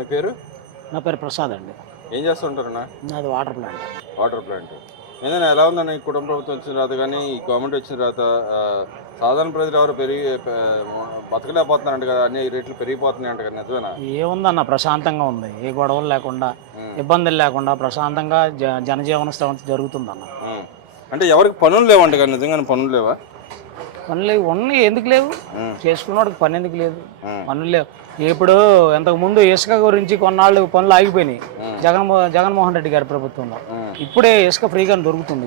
మీ పేరు? నా పేరు ప్రసాద్ అండి. ఏం చేస్తుంటారన్నా? నాది వాటర్ ప్లాంట్. Water plant. ఏదైనా ఎలా ఉందన్న ఈ కుటుంబ ప్రభుత్వం వచ్చిన తర్వాత కానీ ఈ గవర్నమెంట్ వచ్చిన తర్వాత సాధారణ ప్రజలు ఎవరు బతకలేకపోతున్నారంట కదా, అన్ని రేట్లు పెరిగిపోతున్నాయంట కదా, నిజమేనా? ఏముందన్న ప్రశాంతంగా ఉంది, ఏ గొడవలు లేకుండా ఇబ్బందులు లేకుండా ప్రశాంతంగా జనజీవన స్థితి జరుగుతుందన్న. అంటే ఎవరికి పనులు లేవంట కదా, నిజంగానే పనులు లేవా? పనులు ఉన్నాయి, ఎందుకు లేవు? చేసుకున్నవాడికి పని ఎందుకు లేదు? పనులు లేవు. ఇప్పుడు ఇంతకు ముందు ఇసుక గురించి కొన్నాళ్ళు పనులు ఆగిపోయినాయి జగన్మోహన్ రెడ్డి గారి ప్రభుత్వంలో. ఇప్పుడే ఇసుక ఫ్రీగా దొరుకుతుంది.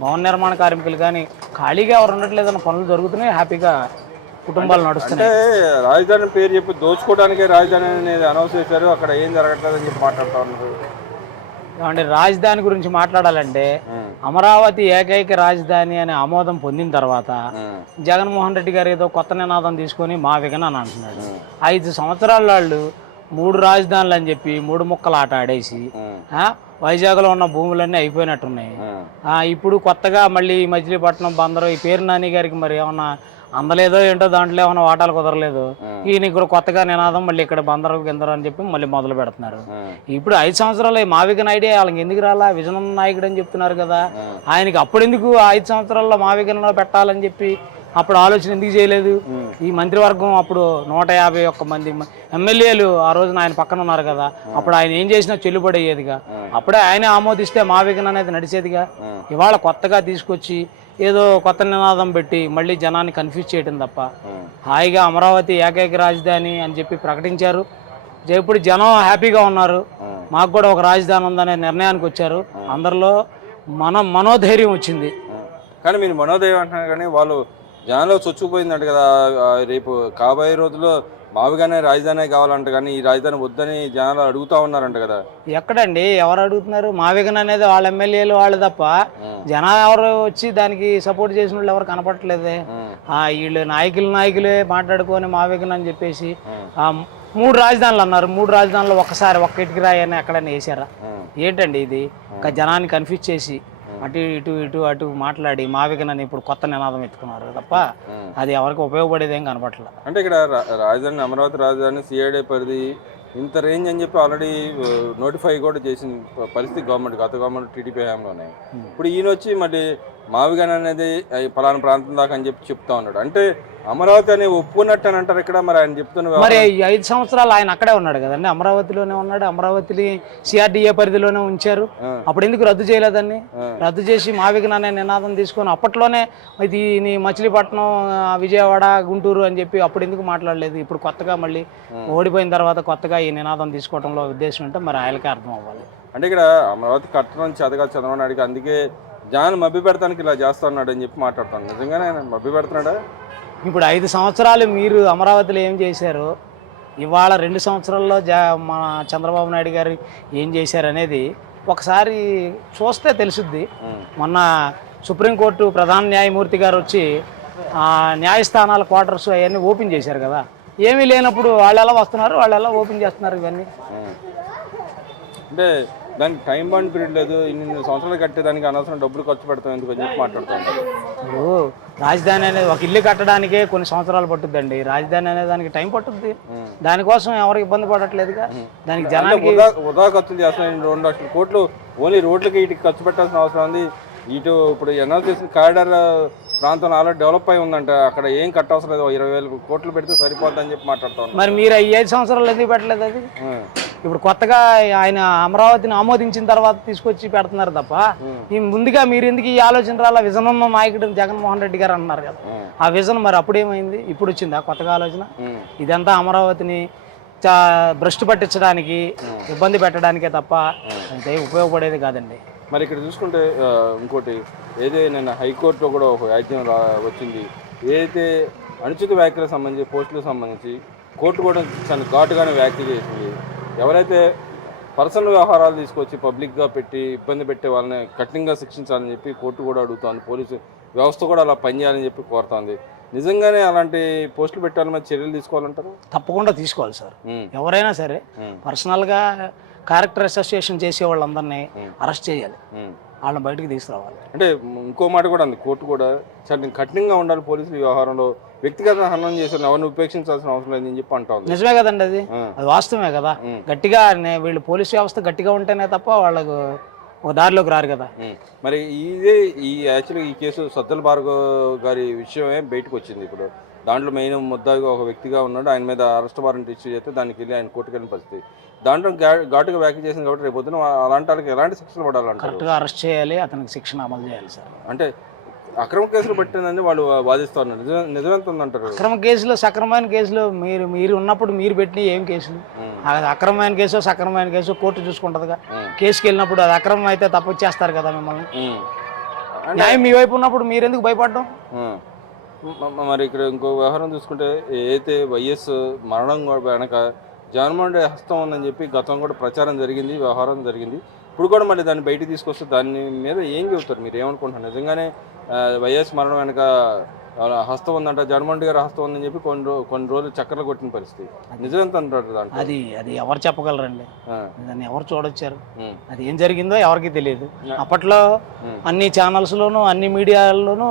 భవన నిర్మాణ కార్మికులు కానీ ఖాళీగా ఎవరు ఉండట్లేదన్న పనులు జరుగుతున్నాయి, హ్యాపీగా కుటుంబాలు నడుస్తున్నాయి. రాజధాని పేరు చెప్పి దోచుకోవడానికే రాజధాని అనేది అనౌన్స్ చేశారు, అక్కడ ఏం జరగట్లేదని చెప్పి మాట్లాడుతూ ఉన్నారు. ఏమంటే రాజధాని గురించి మాట్లాడాలంటే అమరావతి ఏకైక రాజధాని అనే ఆమోదం పొందిన తర్వాత జగన్మోహన్ రెడ్డి గారు ఏదో కొత్త నినాదం తీసుకొని మా విగనని అంటున్నాడు. 5 సంవత్సరాల వాళ్ళు 3 రాజధానులు అని చెప్పి 3 ముక్కలు ఆట ఆడేసి వైజాగ్లో ఉన్న భూములన్నీ అయిపోయినట్టున్నాయి. ఇప్పుడు కొత్తగా మళ్ళీ మచిలీపట్నం బందరు ఈ పేరు నాని గారికి మరి ఏమన్నా అందలేదో ఏంటో, దాంట్లో ఏమైనా వాటాలు కుదరలేదు. ఈయన ఇక్కడ కొత్తగా నినాదం మళ్ళీ ఇక్కడ బందరు గిందరు అని చెప్పి మళ్ళీ మొదలు పెడుతున్నారు. ఇప్పుడు 5 సంవత్సరాలు మావిగన్ ఐడియా వాళ్ళకి ఎందుకు రాలా? విజన్ నాయకుడు అని చెప్తున్నారు కదా, ఆయనకి అప్పుడు ఎందుకు 5 సంవత్సరాల్లో మావిగన్లో పెట్టాలని చెప్పి అప్పుడు ఆలోచన ఎందుకు చేయలేదు? ఈ మంత్రివర్గం అప్పుడు 151 మంది ఎమ్మెల్యేలు ఆ రోజున ఆయన పక్కన ఉన్నారు కదా, అప్పుడు ఆయన ఏం చేసినా చెల్లుబడి అయ్యేదిగా. అప్పుడే ఆయనే ఆమోదిస్తే మావిగన్ అనేది నడిచేదిగా. ఇవాళ కొత్తగా తీసుకొచ్చి ఏదో కొత్త నినాదం పెట్టి మళ్ళీ జనాన్ని కన్ఫ్యూజ్ చేయడం తప్ప, హాయిగా అమరావతి ఏకైక రాజధాని అని చెప్పి ప్రకటించారు. ఇప్పుడు జనం హ్యాపీగా ఉన్నారు, మాకు కూడా ఒక రాజధాని ఉందనే నిర్ణయానికి వచ్చారు. అందరిలో మనోధైర్యం వచ్చింది. కానీ మీరు మనోధైర్యం అంటున్నారు, కానీ వాళ్ళు జనంలో చొచ్చుకుపోయిందంట కదా. రేపు కాబోయే రోజుల్లో మావిగానే రాజధాని కావాలంట, కానీ ఈ రాజధాని వద్దని జనాలు అడుగుతా ఉన్నారంట కదా. ఎక్కడండి, ఎవరు అడుగుతున్నారు? మావిగన్ అనేది వాళ్ళ ఎమ్మెల్యేలు వాళ్ళు తప్ప జనాలు ఎవరు వచ్చి దానికి సపోర్ట్ చేసిన వాళ్ళు ఎవరు కనపడట్లేదే. వీళ్ళు నాయకులే మాట్లాడుకొని మావిగన్ అని చెప్పేసి 3 రాజధానులు అన్నారు. 3 రాజధానులు ఒక్కసారి ఒక్క ఇటుకి రాయని ఎక్కడైనా వేసారా? ఏంటండి ఇది? జనాన్ని కన్ఫ్యూజ్ చేసి అటు మాట్లాడి మావిగన్ అని ఇప్పుడు కొత్త నినాదం ఎత్తుకున్నారు తప్ప అది ఎవరికి ఉపయోగపడేది ఏం కనపట్లేదు. అంటే ఇక్కడ రాజధాని అమరావతి రాజధాని సిఐడి పరిధి ఇంత రేంజ్ అని చెప్పి ఆల్రెడీ నోటిఫై కూడా చేసిన పరిస్థితి గవర్నమెంట్, గత గవర్నమెంట్ టీడీపీ హయాంలోనే. ఇప్పుడు ఈయన వచ్చి మళ్ళీ మావిగన్ అనేది పలానా ప్రాంతం దాకా అని చెప్పి చెప్తా ఉన్నాడు. అంటే అమరావతి అని ఒప్పుకున్నట్టు అని అంటారు ఇక్కడ. మరి ఆయన చెప్తున్న మరి 5 సంవత్సరాలు ఆయన అక్కడే ఉన్నాడు కదండి, అమరావతిలోనే ఉన్నాడు. అమరావతిని సిఆర్డిఏ పరిధిలోనే ఉంచారు. అప్పుడు ఎందుకు రద్దు చేయలేదని? రద్దు చేసి మావిగన్ అనే నినాదం తీసుకొని అప్పట్లోనే ఇది మచిలీపట్నం, విజయవాడ, గుంటూరు అని చెప్పి అప్పుడు ఎందుకు మాట్లాడలేదు? ఇప్పుడు కొత్తగా మళ్ళీ ఓడిపోయిన తర్వాత కొత్తగా ఈ నినాదం తీసుకోవడంలో ఉద్దేశం అంటే మరి ఆయనకే అర్థం అవ్వాలి. అంటే ఇక్కడ అమరావతి కట్టడం చేతగా చంద్రబాబు నాయుడుకి, అందుకే జనాన్ని మభ్య పెడతానికి ఇలా చేస్తున్నాడు అని చెప్పి మాట్లాడుతాను. నిజంగానే ఆయన మభ్య పెడుతున్నాడా? ఇప్పుడు 5 సంవత్సరాలు మీరు అమరావతిలో ఏం చేశారు, ఇవాళ 2 సంవత్సరాల్లో మన చంద్రబాబు నాయుడు గారు ఏం చేశారు అనేది ఒకసారి చూస్తే తెలుసుద్ది. మొన్న సుప్రీంకోర్టు ప్రధాన న్యాయమూర్తి గారు వచ్చి న్యాయస్థానాల క్వార్టర్స్ అవన్నీ ఓపెన్ చేశారు కదా. ఏమీ లేనప్పుడు వాళ్ళు ఎలా వస్తున్నారు, వాళ్ళు ఎలా ఓపెన్ చేస్తున్నారు ఇవన్నీ? అంటే దానికి టైం బాండ్ పీరియడ్ లేదు, ఇన్ని సంవత్సరాలు కట్టేదానికి అనవసరం డబ్బులు ఖర్చు పెడతాం ఎందుకు అని చెప్పి మాట్లాడుతున్నారు. రాజధాని అనేది ఒక ఇల్లు కట్టడానికే కొన్ని సంవత్సరాలు పట్టుద్దండి. రాజధాని అనే దానికి టైం పట్టుద్ది. దానికోసం ఎవరు ఇబ్బంది పడట్లేదుగా. దానికి జనానికి వృధా ఖర్చులు చేస్తున్నాయి. 2 లక్షల కోట్లు ఓన్లీ రోడ్లకి వీటికి ఖర్చు పెట్టాల్సిన అవసరం ఉంది. ఇటు ఇప్పుడు ఎన్ఆర్ చేసిన కారిడార్ ప్రాంతం ఆల్రెడీ డెవలప్ అయి ఉందంట, అక్కడ ఏం కట్టవసరం లేదు, 20,000 కోట్లు పెడితే సరిపోద్దని చెప్పి మాట్లాడుతాం. మరి మీరు 5 సంవత్సరాలు ఎందుకు పెట్టలేదు? అది ఇప్పుడు కొత్తగా ఆయన అమరావతిని ఆమోదించిన తర్వాత తీసుకొచ్చి పెడుతున్నారు తప్ప ఈ ముందుగా మీరు ఎందుకు ఈ ఆలోచన రాలా? విజన్ ఉన్న నాయకుడు జగన్మోహన్ రెడ్డి గారు అన్నారు కదా, ఆ విజన్ మరి అప్పుడేమైంది? ఇప్పుడు వచ్చిందా కొత్తగా ఆలోచన? ఇదంతా అమరావతిని భ్రష్టు పట్టించడానికి, ఇబ్బంది పెట్టడానికే తప్ప అంతే ఉపయోగపడేది కాదండి. మరి ఇక్కడ చూసుకుంటే ఇంకోటి ఏదైనా హైకోర్టులో కూడా ఒక వ్యాఖ్యం వచ్చింది. ఏదైతే అనుచిత వ్యాఖ్యలకు సంబంధించి, పోస్టులకు సంబంధించి కోర్టు కూడా చాలా ఘాటుగానే వ్యాఖ్య చేసింది. ఎవరైతే పర్సనల్ వ్యవహారాలు తీసుకొచ్చి పబ్లిక్గా పెట్టి ఇబ్బంది పెట్టే వాళ్ళని కఠినంగా శిక్షించాలని చెప్పి కోర్టు కూడా అడుగుతోంది. పోలీసు వ్యవస్థ కూడా అలా పనిచేయాలని చెప్పి కోరుతోంది. నిజంగానే అలాంటి పోస్టులు పెట్టాలని మరి చర్యలు తీసుకోవాలంటారు? తప్పకుండా తీసుకోవాలి సార్. ఎవరైనా సరే పర్సనల్గా క్యారెక్టర్ అసోసియేషన్ చేసే వాళ్ళందరినీ అరెస్ట్ చేయాలి. వాళ్ళని బయటకు తీసుకురావాలి. అంటే ఇంకో మాట కూడా ఉంది, కోర్టు కూడా చాలా కఠినంగా ఉండాలి పోలీసులు వ్యవహారంలో, వ్యక్తిగత హననం చేసిన ఎవరిని ఉపేక్షించాల్సిన అవసరం లేదని చెప్పి అంటా ఉంది. నిజమే కదండి, అది వాస్తవమే కదా. గట్టిగా వీళ్ళు పోలీస్ వ్యవస్థ గట్టిగా ఉంటేనే తప్ప వాళ్ళకు ఒక దారిలోకి రారు కదా. మరి ఈ యాక్చువల్గా ఈ కేసు సజ్జల భార్గవ్ గారి విషయమే బయటకు వచ్చింది. ఇప్పుడు దాంట్లో మెయిన్ ముద్దాగా ఒక వ్యక్తిగా ఉన్నాడు, ఆయన మీద అరెస్ట్ వారెంట్ ఇష్యూ చేస్తే దానికి వెళ్ళి ఆయన కోర్టుకు వెళ్ళిన పరిస్థితి. దాంట్లో ఘాటుగా వ్యాఖ్య చేసింది కాబట్టి రేపు పొద్దున అలాంటి వాళ్ళకి ఎలాంటి శిక్షలు పడాలంటారు? కరెక్ట్గా అరెస్ట్ చేయాలి, అతనికి శిక్షణ అమలు చేయాలి సార్. అంటే అక్రమ కేసులు పట్టిందని వాళ్ళు వాదిస్తూ ఉన్నారు, నిజమెంత ఉందంటారు? అక్రమ కేసులు సక్రమైన కేసులు మీరు ఉన్నప్పుడు మీరు పెట్టిన ఏం కేసులు? అది అక్రమమైన కేసు సక్రమమైన కేసు కోర్టు చూసుకుంటుందిగా. కేసుకి వెళ్ళినప్పుడు అది అక్రమం అయితే తప్పొచ్చేస్తారు కదా మిమ్మల్ని. న్యాయం మీ వైపు ఉన్నప్పుడు మీరు ఎందుకు భయపడడం? మరి ఇక్కడ ఇంకో వ్యవహారం చూసుకుంటే, ఏదైతే వైఎస్ మరణం వెనక జగన్మోహన్ రెడ్డి హస్తం ఉందని చెప్పి గతం కూడా ప్రచారం జరిగింది, వ్యవహారం జరిగింది. ఇప్పుడు కూడా మళ్ళీ దాన్ని బయటికి తీసుకొస్తే దాని మీద ఏం చెబుతారు, మీరు ఏమనుకుంటున్నారు? నిజంగానే వైఎస్ మరణం వెనక హస్తం ఉందంట, జగన్మోహన్ రెడ్డి గారు హస్తం ఉందని చెప్పి కొన్ని రోజులు చక్కర్లు కొట్టిన పరిస్థితి, నిజంత అంటారు దాంట్లో? అది ఎవరు చెప్పగలరండి, దాన్ని ఎవరు చూడొచ్చారు? అది ఏం జరిగిందో ఎవరికి తెలియదు. అప్పట్లో అన్ని ఛానల్స్లోనూ అన్ని మీడియాల్లోనూ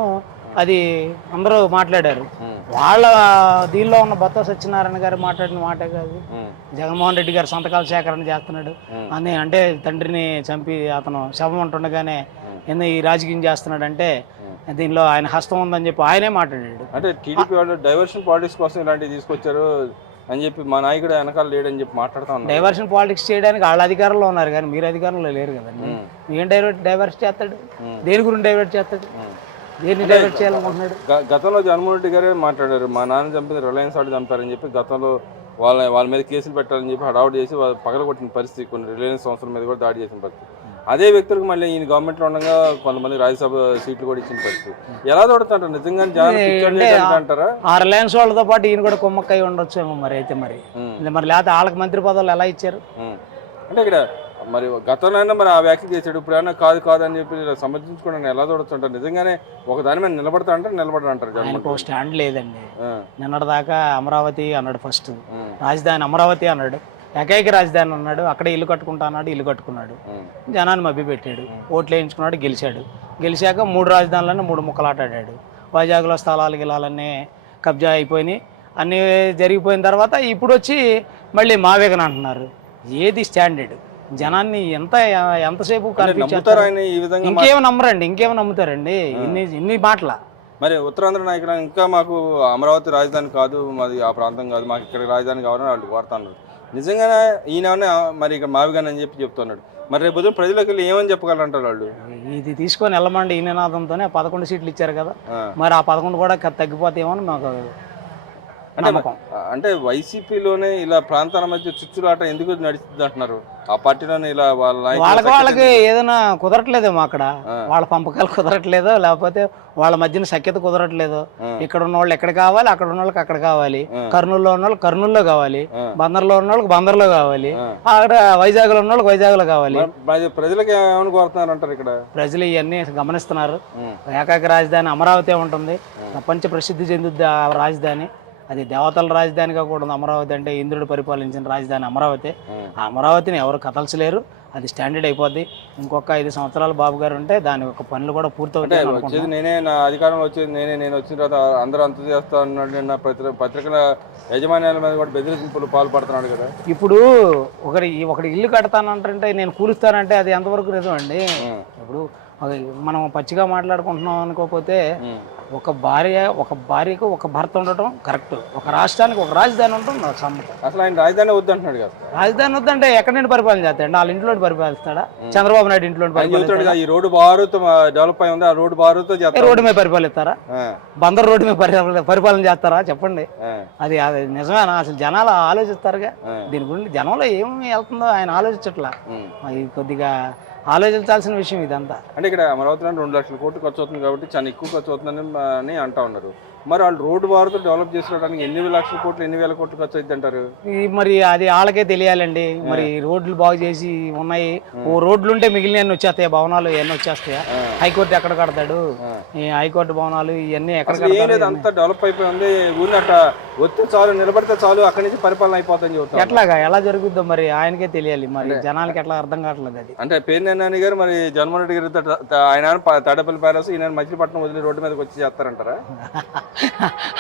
అది అందరూ మాట్లాడారు. వాళ్ళ దీనిలో ఉన్న బొత్స సత్యనారాయణ గారు మాట్లాడిన మాటే కాదు, జగన్మోహన్ రెడ్డి గారు సంతకాల సేకరణ చేస్తున్నాడు అని, అంటే తండ్రిని చంపి అతను శవం ఉంటుండగానే ఎందుకు ఈ రాజకీయం చేస్తున్నాడు అంటే దీనిలో ఆయన హస్తం ఉందని చెప్పి ఆయనే మాట్లాడాడు. అంటే టీడీపీ వాళ్ళు డైవర్షన్ పాలిటిక్స్ కోసం ఇలాంటివి తీసుకొచ్చారు అని చెప్పి మా నాయకుడు వెనకాల లేడని చెప్పి మాట్లాడుతూ ఉన్నారు. డైవర్షన్ పాలిటిక్స్ చేయడానికి వాళ్ళ అధికారంలో ఉన్నారు కానీ మీరు అధికారంలో లేరు కదండి. ఏం డైవర్ట్ చేస్తాడు? దేని గురించి డైవర్ట్ చేస్తాడు? దేన్ని డైవర్ట్ చేయాలనుకుంటున్నాడు? గతంలో జగన్మోహన్ రెడ్డి గారే మాట్లాడారు, మా నాన్న చంపింది రిలయన్స్ వాడు చంపారని చెప్పి గతంలో వాళ్ళ మీద కేసులు పెట్టాలని చెప్పి హడావుడి చేసి పగలగొట్టిన పరిస్థితి, కొన్ని రిలయన్స్ సంస్థల మీద కూడా దాడి చేసిన పరిస్థితి. అదే వ్యక్తులకు మళ్ళీ ఈయన గవర్నమెంట్లో ఉండగా కొంతమంది రాజ్యసభ సీట్లు కూడా ఇచ్చిన పరిస్థితి. ఎలా తోడుతుంటారు నిజంగా అంటారా? ఆ రిలయన్స్ వాళ్ళతో పాటు ఈయన కూడా కుమ్మక్కై ఉండొచ్చేమో మరి. అయితే మరి లేకపోతే వాళ్ళకి మంత్రి పదవులు ఎలా ఇచ్చారు? అంటే ఇక్కడ మరి గతంలో మరి ఆ వ్యాఖ్య చేశాడు, ఇప్పుడు ఏమన్నా కాదు అని చెప్పి సమర్థించుకోవడానికి ఎలా చూడొచ్చుంటారు? నిజంగానే ఒక దాని మీద నిలబడతారంటారు? ఆయనకు స్టాండ్ లేదండి. నిన్నటిదాకా అమరావతి అన్నాడు, ఫస్ట్ రాజధాని అమరావతి అన్నాడు, ఏకైక రాజధాని అన్నాడు, అక్కడే ఇల్లు కట్టుకుంటా అన్నాడు, ఇల్లు కట్టుకున్నాడు, జనాన్ని మభ్యపెట్టాడు, ఓట్లు వేయించుకున్నాడు, గెలిచాక 3 రాజధానులన్నీ 3 ముక్కలాటాడాడు. వైజాగ్లో స్థలాలు గిలాలన్నీ కబ్జా అయిపోయినాయి, అన్నీ జరిగిపోయిన తర్వాత ఇప్పుడు వచ్చి మళ్ళీ మావేగన అంటున్నారు. ఏది స్టాండర్డ్? జనాన్ని ఎంతసేపు ఇంకేమో నమ్మరండి, ఇంకేమో నమ్ముతారండి ఇన్ని మాటల. మరి ఉత్తరాంధ్ర నాయకులు ఇంకా మాకు అమరావతి రాజధాని కాదు, మాది ఆ ప్రాంతం కాదు, మాకు ఇక్కడ రాజధాని కావాలని వాళ్ళు కోరుతున్నారు. నిజంగానే ఈయన మరి ఇక్కడ మావిగాని అని చెప్పి చెప్తున్నాడు. మరి రేపు పొద్దున ప్రజలకు వెళ్ళి ఏమని చెప్పగలంటారు వాళ్ళు? ఇది తీసుకొని వెళ్ళమండి ఈ నినాదంతోనే 11 సీట్లు ఇచ్చారు కదా, మరి ఆ 11 కూడా తగ్గిపోతాయేమో అని మాకు అంటే వైసీపీలోనే ఇలా ప్రాంతాల మధ్య చుచ్చులాట ఎందుకు నడుస్తుంది అంటున్నారు? ఆ పార్టీలోనే ఇలా వాళ్ళకి ఏదైనా కుదరట్లేదేమో, అక్కడ వాళ్ళ పంపకాలు కుదరట్లేదో, లేకపోతే వాళ్ళ మధ్యన సఖ్యత కుదరట్లేదు. ఇక్కడ ఉన్న వాళ్ళు ఎక్కడ కావాలి, అక్కడ ఉన్న వాళ్ళకి అక్కడ కావాలి, కర్నూలులో ఉన్న వాళ్ళకి కర్నూలులో కావాలి, బందర్లో ఉన్న వాళ్ళకి బందర్లో కావాలి, అక్కడ వైజాగ్ లో ఉన్న వాళ్ళకి వైజాగ్ లో కావాలి. ప్రజలకు ఏమైనా కోరుతున్నారు అంటారు? ఇక్కడ ప్రజలు ఇవన్నీ గమనిస్తున్నారు. ఏకైక రాజధాని అమరావతి ఉంటుంది, ప్రపంచ ప్రసిద్ధి చెందుద్ది ఆ రాజధాని. అది దేవతల రాజధానిగా కూడా ఉంది అమరావతి అంటే, ఇంద్రుడు పరిపాలించిన రాజధాని అమరావతి. ఆ అమరావతిని ఎవరు కదల్చలేరు, అది స్టాండర్డ్ అయిపోద్ది. ఇంకొక 5 సంవత్సరాలు బాబు గారు ఉంటే దాని యొక్క పనులు కూడా పూర్తవుతాయి. నేనే నా అధికారంలో వచ్చేది నేను వచ్చిన తర్వాత అందరూ అంత చేస్తా అన్నాడు, పత్రికల యాజమాన్యాల మీద కూడా బెదిరింపులు పాల్పడుతున్నాడు కదా. ఇప్పుడు ఒకటి ఇల్లు కడతానంటే నేను కూలుస్తానంటే అది ఎంతవరకు నిజం అండి? ఇప్పుడు మనం పచ్చిగా మాట్లాడుకుంటున్నాం అనుకోకపోతే, ఒక భార్యకు ఒక భర్త ఉండటం కరెక్ట్, ఒక రాష్ట్రానికి ఒక రాజధాని ఉండటం నాకు సమ్మతం. అసలు ఆయన రాజధాని వద్దంటున్నాడు కదా. రాజధాని వద్దంటే ఎక్కడ నుండి పరిపాలన చేస్తాడు? వాళ్ళ ఇంట్లో పరిపాలిస్తాడా? చంద్రబాబు నాయుడు ఇంట్లో ఈ రోడ్డు బారుతో డెవలప్ అయి ఉంది, ఆ రోడ్డు బారుతో రోడ్డు మీద పరిపాలిస్తారా? బందర్ రోడ్డు మీద పరిపాలన చేస్తారా? చెప్పండి. అది నిజమేనా? అసలు జనాలు ఆలోచిస్తారుగా దీని గురించి. జనంలో ఏమి వెళ్తుందో ఆయన ఆలోచించట్లా. కొద్దిగా ఆలోచించాల్సిన విషయం ఇదంతా. అంటే ఇక్కడ అమరావతిలో 2 లక్షల కోట్లు ఖర్చు అవుతుంది కాబట్టి చాలా ఎక్కువ ఖర్చు అవుతుందని అంటా ఉన్నారు. మరి వాళ్ళు రోడ్డు వారితో డెవలప్ చేసుకోవడానికి ఎన్ని లక్షల కోట్లు ఎన్ని వేల కోట్లు ఖర్చు అవుతుంది అంటారు? మరి అది వాళ్ళకే తెలియాలండి. మరి రోడ్లు బాగు చేసి ఉన్నాయి, ఓ రోడ్లు ఉంటే మిగిలిన ఎన్ని వచ్చేస్తాయి, భవనాలు ఎన్ని వచ్చేస్తాయా? హైకోర్టు ఎక్కడ కడతాడు? ఈ హైకోర్టు భవనాలు ఇవన్నీ ఎక్కడ ఏం లేదు, అంతా డెవలప్ అయిపోయి ఉంది. ఊరిని అట్ట వస్తే చాలు, నిలబడితే చాలు, అక్కడి నుంచి పరిపాలన అయిపోతుందని చెబుతారు. ఎట్లాగా ఎలా జరుగుద్దో మరి ఆయనకే తెలియాలి. మరి జనాలకి ఎట్లా అర్థం కావట్లేదు అది. అంటే పేర్ని నాని గారు మరి జగన్మోహన్ రెడ్డి గారు ఆయన తాడేపల్లి ప్యాలెస్, ఈయన మచిలీపట్నం వదిలి రోడ్డు మీదకి వచ్చి చేస్తారంటారా?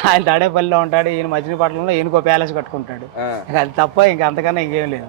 ఆయన తాడేపల్లిలో ఉంటాడు, ఈయన మచిలీపట్నంలో ఈయనకో ప్యాలెస్ కట్టుకుంటాడు. అది తప్ప ఇంకా అంతకన్నా ఇంకేం లేదు.